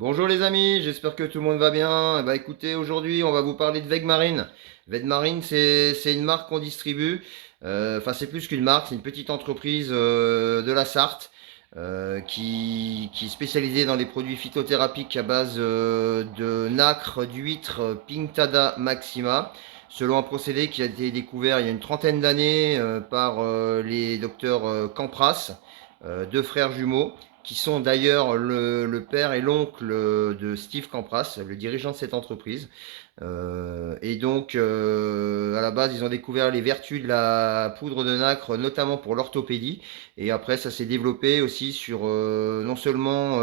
Bonjour les amis, j'espère que tout le monde va bien. Eh ben, écoutez, aujourd'hui on va vous parler de Vegmarine. Vegmarine, c'est une marque qu'on distribue. Enfin, c'est plus qu'une marque, c'est une petite entreprise de la Sarthe qui est spécialisée dans les produits phytothérapiques à base de nacre, d'huître, Pinctada maxima, selon un procédé qui a été découvert il y a une trentaine d'années par les docteurs Campras, deux frères jumeaux qui sont d'ailleurs le père et l'oncle de Steve Campras, le dirigeant de cette entreprise. Et donc, à la base, ils ont découvert les vertus de la poudre de nacre, notamment pour l'orthopédie. Et après, ça s'est développé aussi sur non seulement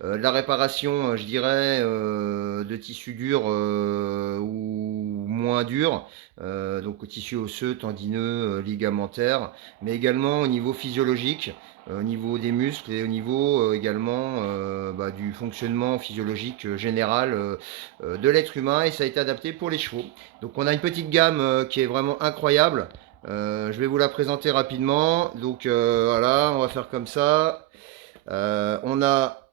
la réparation, je dirais, de tissus durs ou moins durs, donc au tissu osseux, tendineux, ligamentaire, mais également au niveau physiologique, au niveau des muscles et au niveau également du fonctionnement physiologique général de l'être humain, et ça a été adapté pour les chevaux. Donc on a une petite gamme qui est vraiment incroyable. Je vais vous la présenter rapidement. Donc voilà, on va faire comme ça. On a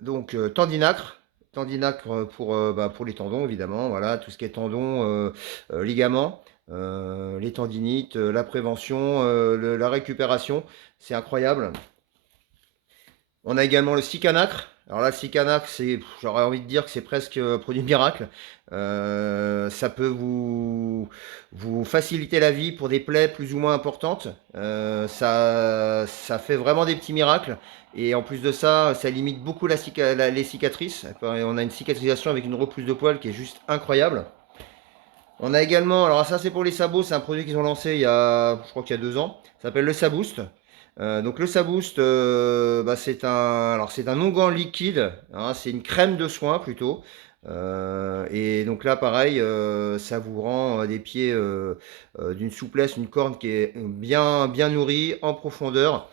donc Tendinacre. Tendinacre pour les tendons, évidemment. Voilà, tout ce qui est tendons, ligaments, les tendinites, la prévention, la récupération. C'est incroyable. On a également le Sicanacre. Alors là, le Sicanacre, j'aurais envie de dire que c'est presque un produit miracle. Ça peut vous faciliter la vie pour des plaies plus ou moins importantes. Ça fait vraiment des petits miracles. Et en plus de ça, ça limite beaucoup les cicatrices. On a une cicatrisation avec une repousse de poils qui est juste incroyable. On a également, alors ça c'est pour les sabots, c'est un produit qu'ils ont lancé je crois qu'il y a 2 ans. Ça s'appelle le Saboost. Donc le Saboost, c'est un onguent liquide, hein, c'est une crème de soin plutôt. Et donc là pareil, ça vous rend des pieds d'une souplesse, une corne qui est bien nourrie, en profondeur,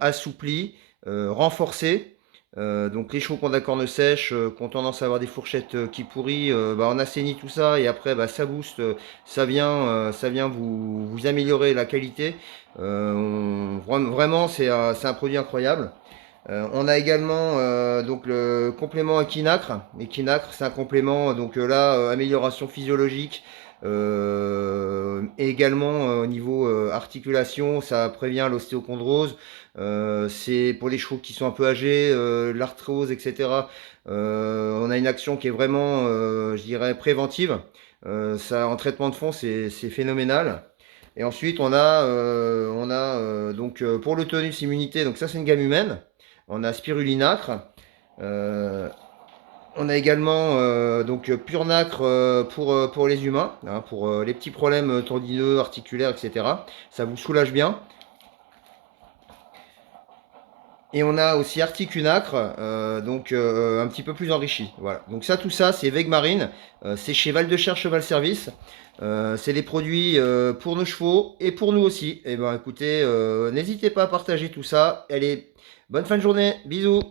assouplie, renforcée. Donc les chevaux qui ont de la corne sèche, qui ont tendance à avoir des fourchettes qui pourrissent, on assainit tout ça et après ça booste, ça vient vous améliorer la qualité. Vraiment c'est un produit incroyable. On a également donc le complément Equinacre. Equinacre, c'est un complément, donc là, amélioration physiologique, et également au niveau articulation, ça prévient l'ostéochondrose. C'est pour les chevaux qui sont un peu âgés, l'arthrose, etc. On a une action qui est vraiment, je dirais, préventive. Ça, en traitement de fond, c'est phénoménal. Et ensuite, donc pour le tonus immunité, donc ça c'est une gamme humaine. On a spirulinacre. Euh, on a également donc pur nacre pour les humains, hein, pour les petits problèmes tendineux, articulaires, etc. Ça vous soulage bien. Et on a aussi Articunacre, donc un petit peu plus enrichi. Voilà. Donc ça, tout ça, c'est Vegmarine. C'est chez Val de Cher Cheval Service. C'est des produits pour nos chevaux et pour nous aussi. Et ben écoutez, n'hésitez pas à partager tout ça. Allez, bonne fin de journée. Bisous.